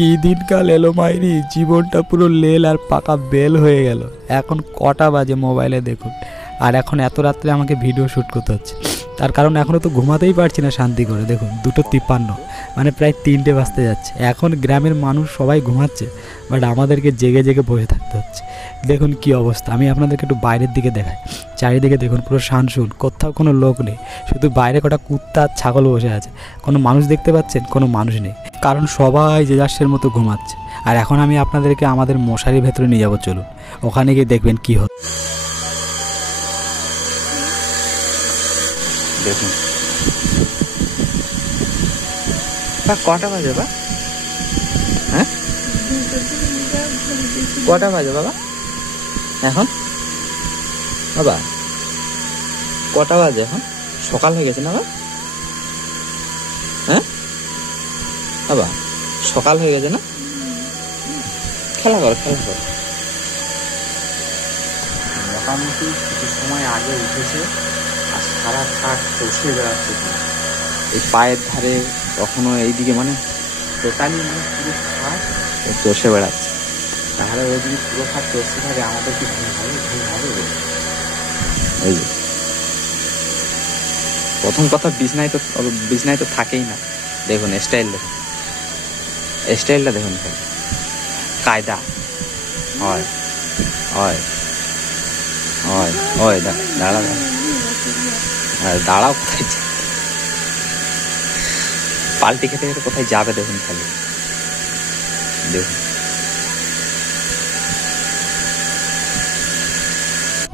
কি দিনকাল এলো মাইরি, জীবনটা পুরো লেল আর পাকা বেল হয়ে গেল। এখন কটা বাজে মোবাইলে দেখুন, আর এখন এত রাত্রে আমাকে ভিডিও শ্যুট করতে হচ্ছে। তার কারণ এখনও তো ঘুমাতেই পারছি না শান্তি করে। দেখুন 2:53, মানে প্রায় 3টে বাজতে যাচ্ছে। এখন গ্রামের মানুষ সবাই ঘুমাচ্ছে, বাট আমাদেরকে জেগে জেগে বসে থাকতে হচ্ছে। দেখুন কি অবস্থা। আমি আপনাদেরকে একটু বাইরের দিকে দেখাই। চারিদিকে দেখুন পুরো শানশুন, কোথাও কোনো লোক নেই, শুধু বাইরে কটা কুত্তা আর ছাগল বসে আছে। কোনো মানুষ দেখতে পাচ্ছেন? কোনো মানুষ নেই, কারণ সবাই যে যার মতো ঘুমাচ্ছে। আর এখন আমি আপনাদেরকে আমাদের মশারির ভেতরে নিয়ে যাবো, চলুন ওখানে গিয়ে দেখবেন কি হচ্ছে। দেখুন কটা বাজে বা? হ্যাঁ কটা বাজে বাবা এখন? বাবা কটা বাজে এখন? সকাল হয়ে গেছে না বাবা? হ্যাঁ বাবা সকাল হয়ে গেছে না? খেলা করো খেলা করো। মোটামুটি কিছু সময় আগে উঠেছে আর সারা খাট চষে বেড়াচ্ছে। এই পায়ের ধারে কখনো এইদিকে, মানে টোটালি মানে পুরো খাট চষে বেড়াচ্ছে। তাহলে ওই যদি পুরো খাট চষতে থাকে আমাদের কি ঘুম হবে? ঘুম হবে? এই যে প্রথম কথা, বিছনায় তো থাকেই না। দেখুন স্টাইলটা দেখুন, কায়দা হয় হয় হয় হয়। দাঁড়াও কোথায় পাল্টি খেতে খেতে কোথায় যাবে দেখুন খালি। দেখুন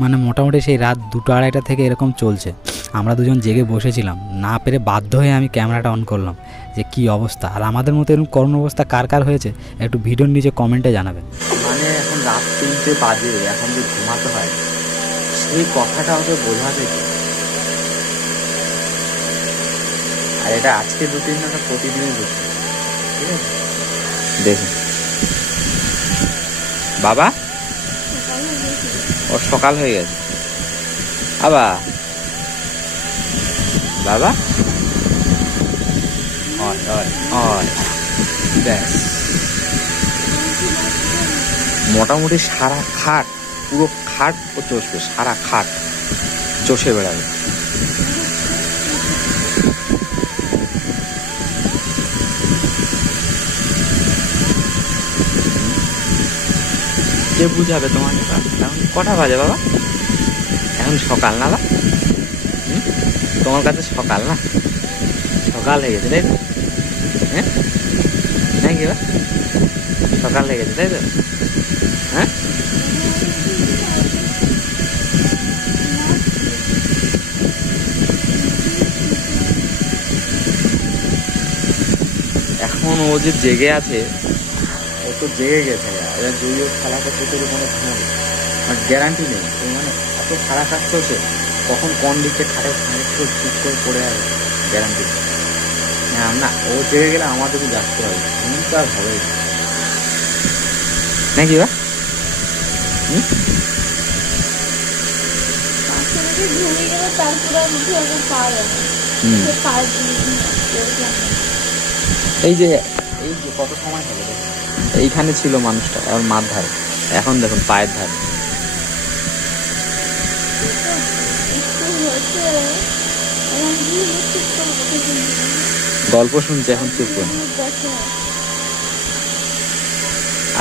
মানে মোটামুটি সেই রাত 2-2:30 থেকে এরকম চলছে। আমরা দুজন জেগে বসেছিলাম, না পেরে বাধ্য হয়ে আমি ক্যামেরাটা অন করলাম যে কি অবস্থা। আর আমাদের মতো এরকম করুণ অবস্থা কার কার হয়েছে একটু ভিডিওর নিচে কমেন্টে জানাবেন। মানে এখন রাত 3টে বাজে, এখন যে ঘুমাতে হয় সেই কথাটা ওকে বোঝাবে কি? আর এটা আজকে 2-3 দিন, প্রতিদিনই বুঝবে, ঠিক আছে? দেখুন বাবা ওর সকাল হয়ে গেছে। বাবা মোটামুটি সারা খাট, পুরো খাট ও চষবে, সারা খাট চষে বেড়াবে। কে বুঝাবে তোমাকে? এখন কটা বাজে বাবা? এখন সকাল না বা? তোমার কাছে সকাল না? সকাল হয়ে গেছে তাই তো? হ্যাঁ নাকি বা? সকাল হয়ে গেছে তাই তো? হ্যাঁ এখন ও যে জেগে আছে, ও তো জেগে গেছে। যদি ও খেলা করতে চলে কোনো ঘুমাবে, আর গ্যারান্টি নেই। মানে এত খারাপ কাজ করছে, কখন কোন দিকে খাটে ঠিক করে পড়ে যাবে, গ্যারান্টি না। ও জেগে গেলে আমাদেরকে যাচ্ছে হবে, তো আর হবে নাকি বা? এই যে কত সময় হলো, এইখানে ছিল মানুষটা আর মার ধারে, এখন দেখুন পায়ের ধারে। গল্প শুনছে এখন, চুপ করে।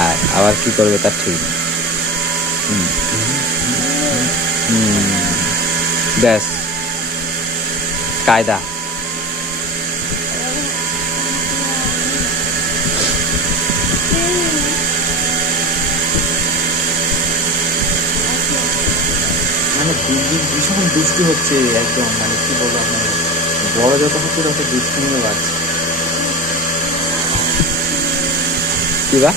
আর আবার কি করবে তার ঠিক। ব্যাস কায়দা। মানে ভীষণ দুষ্টু হচ্ছে একদম, মানে কি বলবো আপনার, বড় যত হচ্ছে তত দুষ্টুমিও বাড়ছে। কি বা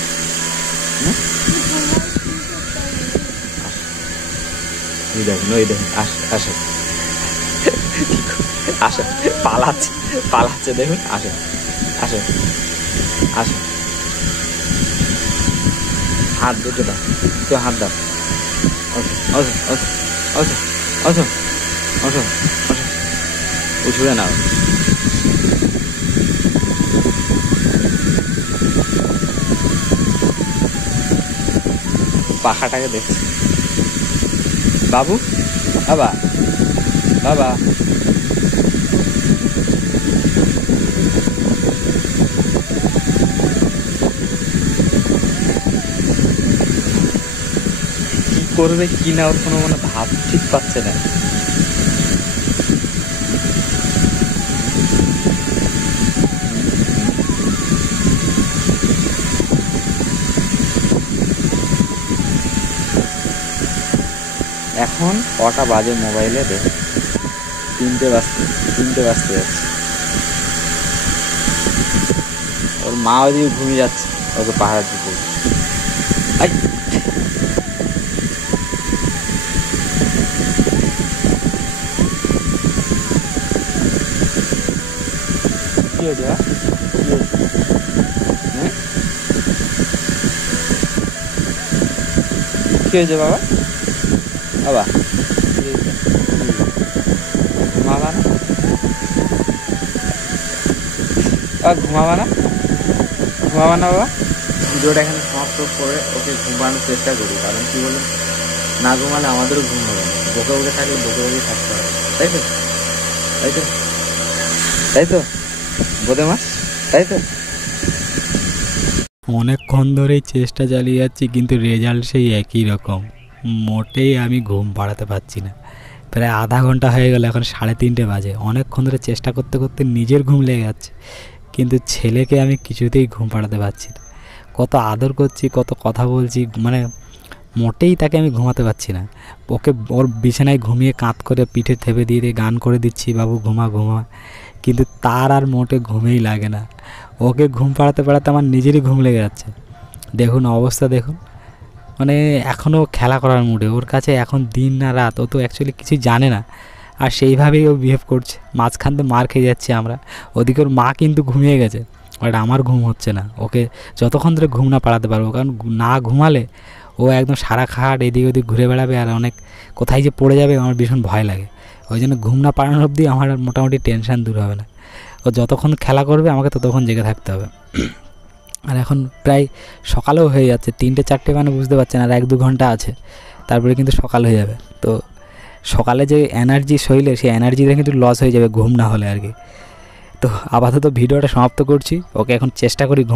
দেখুন, ওই দেখুন আসে আসে, পালাচ্ছে দেখুন, আসে হাত দুটো দাও, তো হাত দাও। উঠবে না। পাখাটাকে দেখছে। বাবু, বাবা, বাবা, কি করবে কি না ওর কোনো মানে ভাব ঠিক পাচ্ছে না। এখন কটা বাজে মোবাইলে দেখ, 3টে বাজতে যাচ্ছে। ওর মা ওইদিকে ঘুমিয়ে যাচ্ছে, ওকে পাহাড় দিতে। কি হয়েছে? কি হয়েছে বাবা? বাবা ঘুমাবা না? ঘুমাবা না? ঘুমাবা না বাবা? ভিডিওটা এখানে সমাপ্ত করে ওকে ঘুমানোর চেষ্টা করি, কারণ কি বলুন, না ঘুমালে আমাদেরও ঘুম হবে না। বকে বকে থাকলে বকে বকে থাকতে হবে, তাই তো? তাই তো? তাই তো বোধে মাস, তাই তো? অনেকক্ষণ ধরেই চেষ্টা চালিয়ে যাচ্ছি, কিন্তু রেজাল্ট সেই একই রকম। মোটেই আমি ঘুম পাড়াতে পারছি না। প্রায় আধা ঘন্টা হয়ে গেল, এখন 3:30 বাজে। অনেকক্ষণ ধরে চেষ্টা করতে করতে নিজের ঘুম লেগে যাচ্ছে, কিন্তু ছেলেকে আমি কিছুতেই ঘুম পাড়াতে পারছি না। কত আদর করছি, কত কথা বলছি, মানে মোটেই তাকে আমি ঘুমাতে পারছি না। ওকে ওর বিছানায় ঘুমিয়ে কাঁধ করে পিঠে থেপে দিয়ে দিয়ে গান করে দিচ্ছি, বাবু ঘুমা ঘুমা, কিন্তু তার আর মোটে ঘুমেই লাগে না। ওকে ঘুম পাড়াতে পাড়াতে আমার নিজেরই ঘুম লেগে যাচ্ছে। দেখুন অবস্থা দেখুন, মানে এখনও খেলা করার মুডে। ওর কাছে এখন দিন না রাত, ও তো অ্যাকচুয়ালি কিছু জানে না, আর সেইভাবেই ও বিহেভ করছে। মাঝখান দিয়ে মার খেয়ে যাচ্ছে আমরা। ওদিকে ওর মা কিন্তু ঘুমিয়ে গেছে, বাট আমার ঘুম হচ্ছে না। ওকে যতক্ষণ ধরে ঘুম না পাড়াতে পারবো, কারণ না ঘুমালে ও একদম সারা খাট এদিক ওদিক ঘুরে বেড়াবে, আর অনেক কোথায় যে পড়ে যাবে আমার ভীষণ ভয় লাগে। ওই জন্য ঘুম না পাড়ানোর অবধি আমার মোটামুটি টেনশান দূর হবে না। ও যতক্ষণ খেলা করবে আমাকে ততক্ষণ জেগে থাকতে হবে। আর এখন প্রায় সকালেও হয়ে যাচ্ছে, 3টে-4টে, মানে বুঝতে পারছেন আর 1-2 ঘন্টা আছে, তারপরে কিন্তু সকাল হয়ে যাবে। তো সকালে যে এনার্জি শরীরে, সেই এনার্জিটা কিন্তু লস হয়ে যাবে ঘুম না হলে আর কি। তো আপাতত ভিডিওটা সমাপ্ত করছি। ওকে এখন চেষ্টা করি ঘুম